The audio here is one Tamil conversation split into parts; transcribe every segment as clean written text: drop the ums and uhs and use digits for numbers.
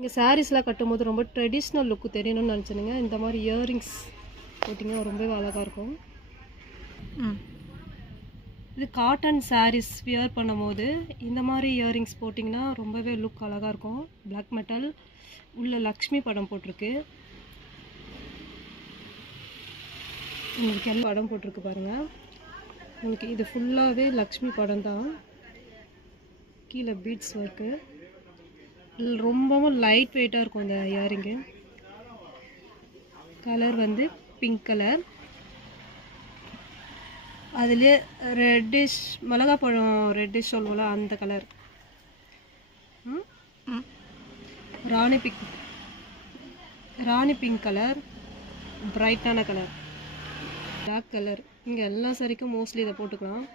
நீங்கள் சாரீஸ்லாம் கட்டும்போது ரொம்ப ட்ரெடிஷ்னல் லுக்கு தெரியணும்னு நினச்சினுங்க இந்த மாதிரி இயரிங்ஸ் போட்டிங்கன்னா ரொம்பவே அழகாக இருக்கும். இது காட்டன் சாரீஸ் வியர் பண்ணும்போது இந்த மாதிரி இயரிங்ஸ் போட்டிங்கன்னா ரொம்பவே லுக் அழகாக இருக்கும். பிளாக் மெட்டல் உள்ள லக்ஷ்மி படம் போட்டிருக்கு. உங்களுக்கு எல்லாம் படம் போட்டிருக்கு பாருங்கள். உங்களுக்கு இது ஃபுல்லாகவே லக்ஷ்மி படம் தான். கீழே பீட்ஸ் ஒர்க்கு. ரொம்பவும் லைட் வெயிட்டாக இருக்கும் இந்த இயரிங்கு. கலர் வந்து பிங்க் கலர். அதுலேயே ரெட்டிஷ் மிளகாப்பழம் ரெட்டிஷ் சொல்லுவோம்ல அந்த கலர். ராணி பிங்க் கலர், பிரைட்டான கலர், பிளாக் கலர். இங்கே எல்லா சாரிக்கும் மோஸ்ட்லி இதை போட்டுக்கலாம்.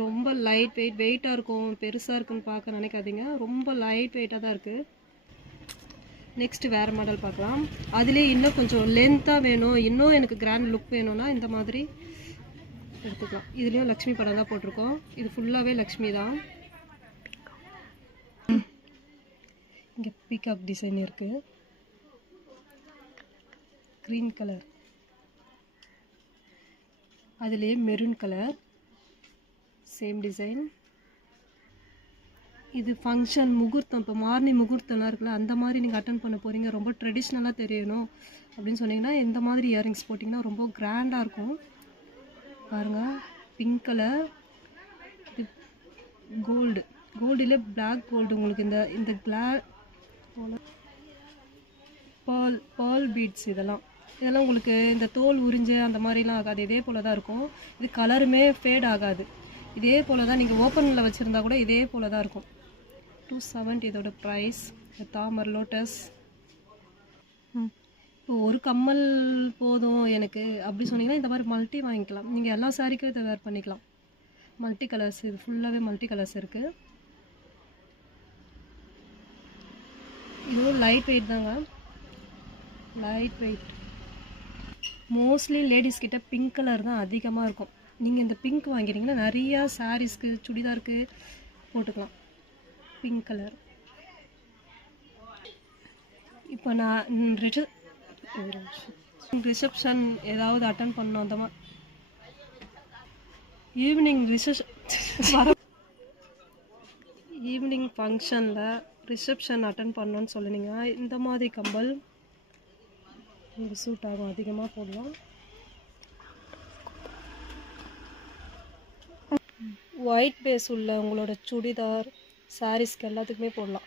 ரொம்ப லைட் வெயிட்டாக இருக்கும். பெருசாக இருக்குன்னு பார்க்க நினைக்காதீங்க. ரொம்ப லைட் வெயிட்டாக தான் இருக்குது. நெக்ஸ்ட்டு வேறு மாடல் பார்க்கலாம். அதுலேயே இன்னும் கொஞ்சம் லென்த்தாக வேணும், இன்னும் எனக்கு கிராண்ட் லுக் வேணும்னா இந்த மாதிரி எடுத்துக்கலாம். இதுலேயும் லக்ஷ்மி படம் தான் போட்டிருக்கோம். இது ஃபுல்லாகவே லக்ஷ்மி தான். இங்கே பீகாக் டிசைன் இருக்குது. க்ரீன் கலர், அதுலேயே மெரூன் கலர், சேம் டிசைன். இது ஃபங்க்ஷன் முகூர்த்தம், இப்போ மார்னிங் முகூர்த்தம்லாம் இருக்குல்ல, அந்த மாதிரி நீங்கள் அட்டன் பண்ண போகிறீங்க, ரொம்ப ட்ரெடிஷ்னலாக தெரியணும் அப்படின்னு சொன்னீங்கன்னா இந்த மாதிரி இயரிங்ஸ் போட்டிங்கன்னா ரொம்ப கிராண்டாக இருக்கும். பாருங்கள், பிங்க் கலர், இது கோல்டில் பிளாக் கோல்டு. உங்களுக்கு இந்த பேர்ல் பீட்ஸ் இதெல்லாம் உங்களுக்கு இந்த தோல் உறிஞ்சு அந்த மாதிரிலாம் ஆகாது. இதே போல் தான் இருக்கும். இது கலருமே ஃபேட் ஆகாது. இதே போல் தான் நீங்கள் ஓப்பனில் வச்சுருந்தா கூட இதே போல் தான் இருக்கும். 270 இதோட ப்ரைஸ். தாமர் லோட்டஸ். இப்போ ஒரு கம்மல் போதும் எனக்கு அப்படி சொன்னீங்கன்னா இந்த மாதிரி மல்டி வாங்கிக்கலாம். நீங்கள் எல்லா சாரிக்கும் இதை வேர் பண்ணிக்கலாம். மல்டி கலர்ஸ், இது ஃபுல்லாகவே மல்டி கலர்ஸ் இருக்குது. இதுவும் லைட் வெயிட் தாங்க, லைட் வெயிட். மோஸ்ட்லி லேடிஸ் கிட்ட பிங்க் கலர் தான் அதிகமாக இருக்கும். நீங்கள் இந்த பிங்க் வாங்கிறீங்கன்னா நிறையா சாரீஸ்க்கு சுடிதாருக்கு போட்டுக்கலாம். Pink colour. இப்போ நான் ரிசப்ஷன் ஏதாவது அட்டன் பண்ணோம் அந்த மாதிரி ஈவினிங் ஃபங்க்ஷனில் ரிசப்ஷன் அட்டன் பண்ணோன்னு சொல்லினீங்கன்னா இந்த மாதிரி கம்பல் உங்களுக்கு சூட் ஆகும். அதிகமாக போடலாம். ஒயிட் பேஸ் உள்ள உங்களோட சுடிதார் சாரீஸ்க்கு எல்லாத்துக்குமே போடலாம்.